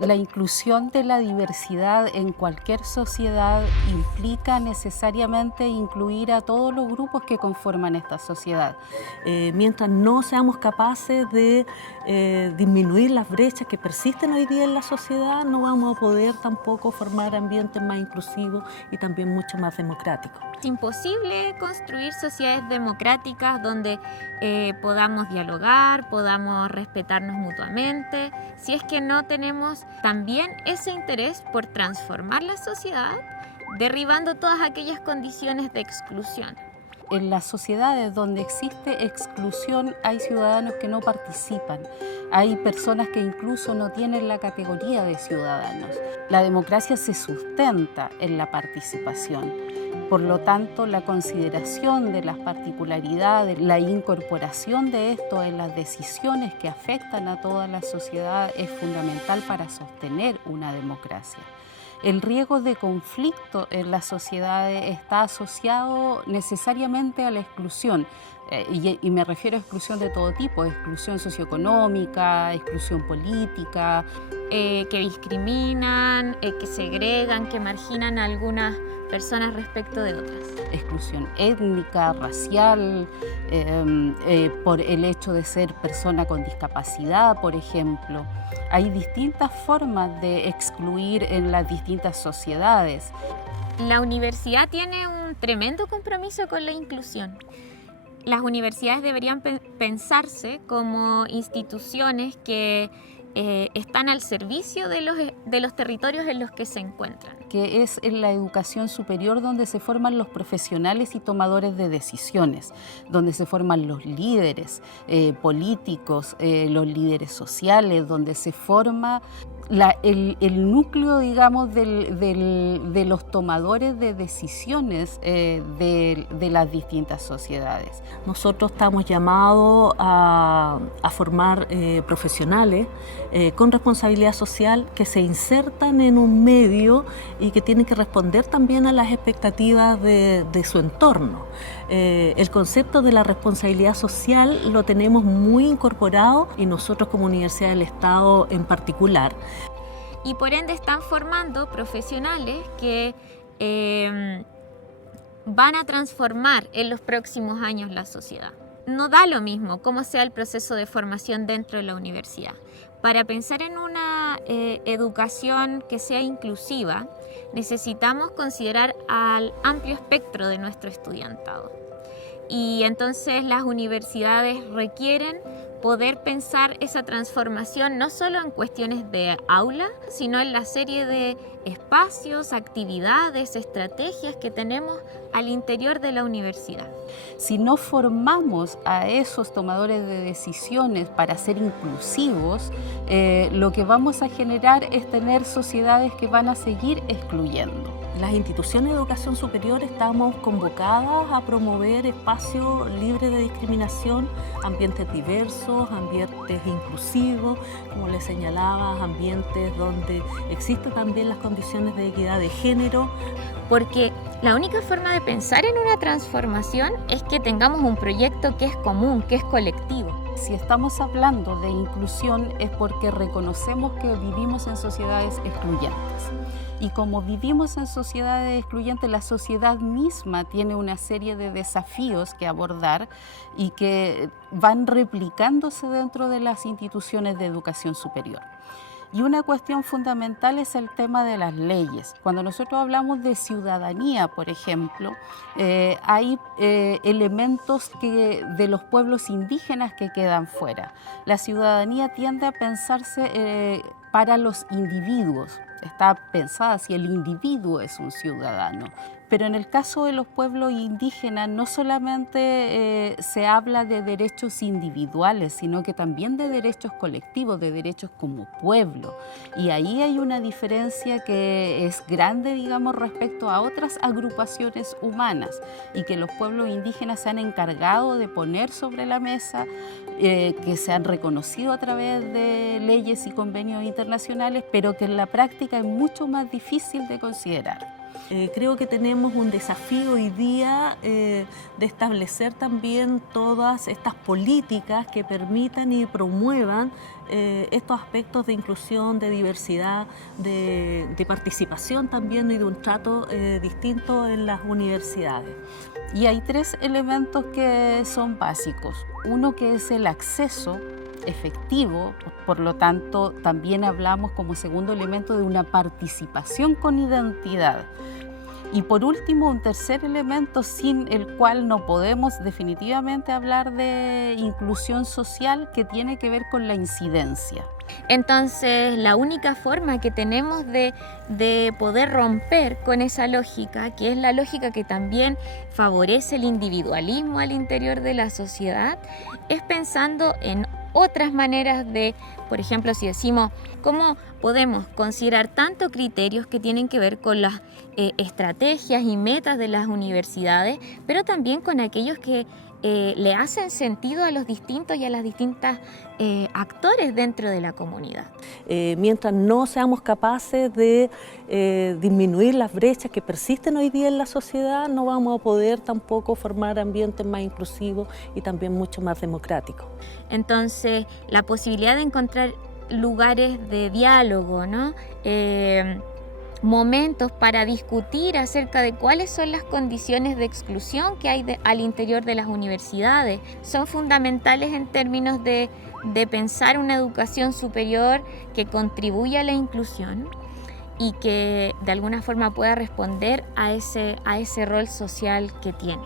La inclusión de la diversidad en cualquier sociedad implica necesariamente incluir a todos los grupos que conforman esta sociedad. Mientras no seamos capaces de disminuir las brechas que persisten hoy día en la sociedad, no vamos a poder tampoco formar ambientes más inclusivos y también mucho más democráticos. Es imposible construir sociedades democráticas donde podamos dialogar, podamos respetarnos mutuamente, si es que no tenemos también ese interés por transformar la sociedad, derribando todas aquellas condiciones de exclusión. En las sociedades donde existe exclusión hay ciudadanos que no participan, hay personas que incluso no tienen la categoría de ciudadanos. La democracia se sustenta en la participación. Por lo tanto, la consideración de las particularidades, la incorporación de esto en las decisiones que afectan a toda la sociedad es fundamental para sostener una democracia. El riesgo de conflicto en las sociedades está asociado necesariamente a la exclusión, y me refiero a exclusión de todo tipo, exclusión socioeconómica, exclusión política. Que discriminan, que segregan, que marginan a algunas personas respecto de otras. Exclusión étnica, racial, por el hecho de ser persona con discapacidad, por ejemplo. Hay distintas formas de excluir en las distintas sociedades. La universidad tiene un tremendo compromiso con la inclusión. Las universidades deberían pensarse como instituciones que están al servicio de los territorios en los que se encuentran. Que es en la educación superior donde se forman los profesionales y tomadores de decisiones, donde se forman los líderes políticos, los líderes sociales, donde se forma el núcleo, digamos, de los tomadores de decisiones de las distintas sociedades. Nosotros estamos llamados a formar profesionales con responsabilidad social que se insertan en un medio y que tienen que responder también a las expectativas de su entorno. El concepto de la responsabilidad social lo tenemos muy incorporado y nosotros como Universidad del Estado en particular. Y por ende están formando profesionales que van a transformar en los próximos años la sociedad. No da lo mismo cómo sea el proceso de formación dentro de la universidad. Para pensar en una educación que sea inclusiva, necesitamos considerar al amplio espectro de nuestro estudiantado. Y entonces las universidades requieren poder pensar esa transformación no solo en cuestiones de aula, sino en la serie de espacios, actividades, estrategias que tenemos al interior de la universidad. Si no formamos a esos tomadores de decisiones para ser inclusivos, lo que vamos a generar es tener sociedades que van a seguir excluyendo. Las instituciones de educación superior estamos convocadas a promover espacios libres de discriminación, ambientes diversos, ambientes inclusivos, como les señalaba, ambientes donde existen también las condiciones de equidad de género. Porque la única forma de pensar en una transformación es que tengamos un proyecto que es común, que es colectivo. Si estamos hablando de inclusión es porque reconocemos que vivimos en sociedades excluyentes. Y como vivimos en sociedades excluyentes, la sociedad misma tiene una serie de desafíos que abordar y que van replicándose dentro de las instituciones de educación superior. Y una cuestión fundamental es el tema de las leyes. Cuando nosotros hablamos de ciudadanía, por ejemplo, hay elementos de los pueblos indígenas que quedan fuera. La ciudadanía tiende a pensarse para los individuos. Está pensada si el individuo es un ciudadano. Pero en el caso de los pueblos indígenas no solamente se habla de derechos individuales, sino que también de derechos colectivos, de derechos como pueblo. Y ahí hay una diferencia que es grande, digamos, respecto a otras agrupaciones humanas y que los pueblos indígenas se han encargado de poner sobre la mesa, que se han reconocido a través de leyes y convenios internacionales, pero que en la práctica es mucho más difícil de considerar. Creo que tenemos un desafío hoy día de establecer también todas estas políticas que permitan y promuevan estos aspectos de inclusión, de diversidad, de participación también y de un trato distinto en las universidades. Y hay 3 elementos que son básicos. Uno que es el acceso efectivo, por lo tanto también hablamos como segundo elemento de una participación con identidad. Y por último, un tercer elemento sin el cual no podemos definitivamente hablar de inclusión social, que tiene que ver con la incidencia. Entonces, la única forma que tenemos de poder romper con esa lógica, que es la lógica que también favorece el individualismo al interior de la sociedad, es pensando en otras maneras de, por ejemplo, si decimos cómo podemos considerar tanto criterios que tienen que ver con las estrategias y metas de las universidades, pero también con aquellos que le hacen sentido a los distintos y a las distintas actores dentro de la comunidad. Mientras no seamos capaces de disminuir las brechas que persisten hoy día en la sociedad, no vamos a poder tampoco formar ambientes más inclusivos y también mucho más democráticos. Entonces, la posibilidad de encontrar lugares de diálogo, ¿no? Momentos para discutir acerca de cuáles son las condiciones de exclusión que hay al interior de las universidades, son fundamentales en términos de pensar una educación superior que contribuya a la inclusión y que de alguna forma pueda responder a ese rol social que tiene.